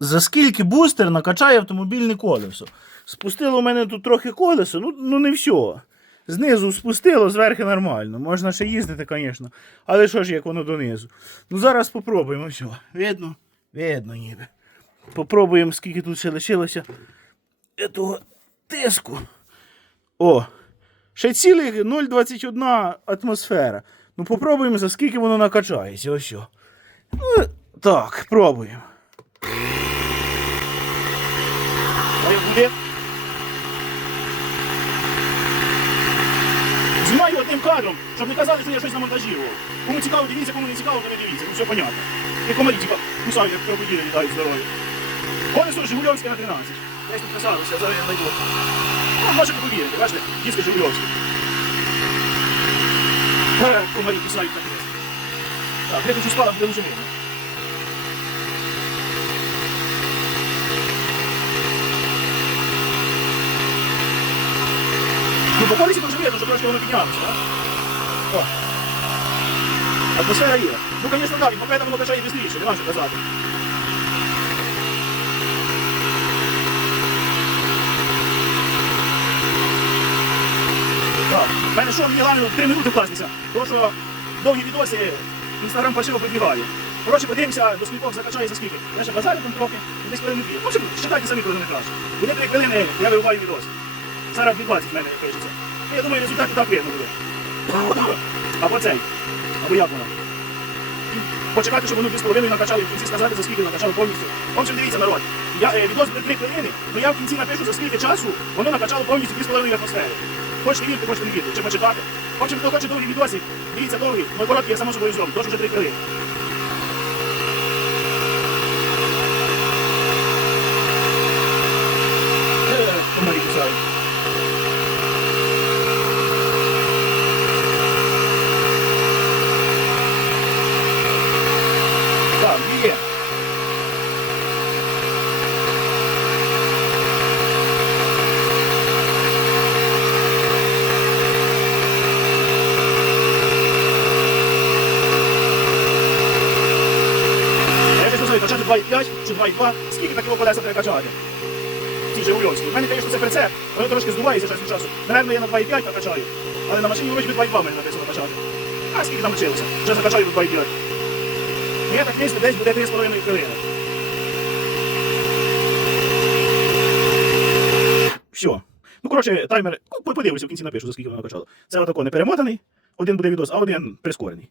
за скільки бустер накачає автомобільне колесо. Спустило у мене тут трохи колесо, ну, ну не все. Знизу спустило, зверху нормально. Можна ще їздити, звісно. Але що ж, як воно донизу. Ну зараз попробуємо все. Видно? Видно ніби. Попробуємо, скільки тут ще лишилося этого тиску. О, ще цілих 0,21 атмосфера. Ну попробуємо, за скільки воно накачається. Ось. Ну, так, пробуємо. Як буде? Знімаю одним кадром, щоб не казали, що я щось намонтажував. Кому цікаво, дивіться, кому не цікаво, то не дивіться. Ну все понятно. І комарі, типа, кусають, як крокодили літають здорові. Колесо Жигульовське на 13. Десь тут писалося, зараз я знайду. Ну, можете повірити, бачите, диски Жигульовські. Е, Комарі кусають на крест. Так, я хочу спала, буде дуже мирно. Ну, по колесі дуже видно, що трошки воно піднялося, так? О. Атмосфера є. Ну, звісно, так, він поки воно качає швидше, не можу казати. Так, в мене що, головне в 3 минути вкластися, тому що довгі відоси інстаграм фальшиво прибігає. Коротше, подивимося, до скількох закачає за скільки. Я ще базарю там трохи, і десь хвилин дві. В читайте самі, коли не краще. Буде 3 хвилини, я вирубаю відос. Зараз 2.20 в мене пишеться. Ну, Я думаю, результат і так видно буде. Або цей, або як воно. Почекати, щоб воно 2,5 накачали, в кінці сказати, за скільки накачали повністю. В общем, дивіться, народ. Я, е, відос буде 3 хвилини, то я в кінці напишу, за скільки часу воно накачало повністю 2,5 атмосфери. Хочете вірити, хочете не вірити, чи почекати. В общем, хто хоче довгий відосик, дивіться довгий, мой короткий, я само собою зроблю, тож вже 3 хвилини. Е, комарі кусають. Так, є. Я хочу знаю, качати 2,5 чи 2,2, скільки такого колеса треба качати? Ці Жигульовські. У мене, звісно, це прицеп, воно трошки здувається час від часу. Наверно, я на 2,5 накачаю, але на машині вроді би 2,2 мені написано качати. А скільки там вчилося? Вже закачаю до 2,5. Я так мислю, десь буде 3,5 хвилини. Все. Ну, коротше, таймер, ну, подивлюся, в кінці напишу, за скільки воно накачало. Це отако не перемотаний, один буде відос, а один прискорений.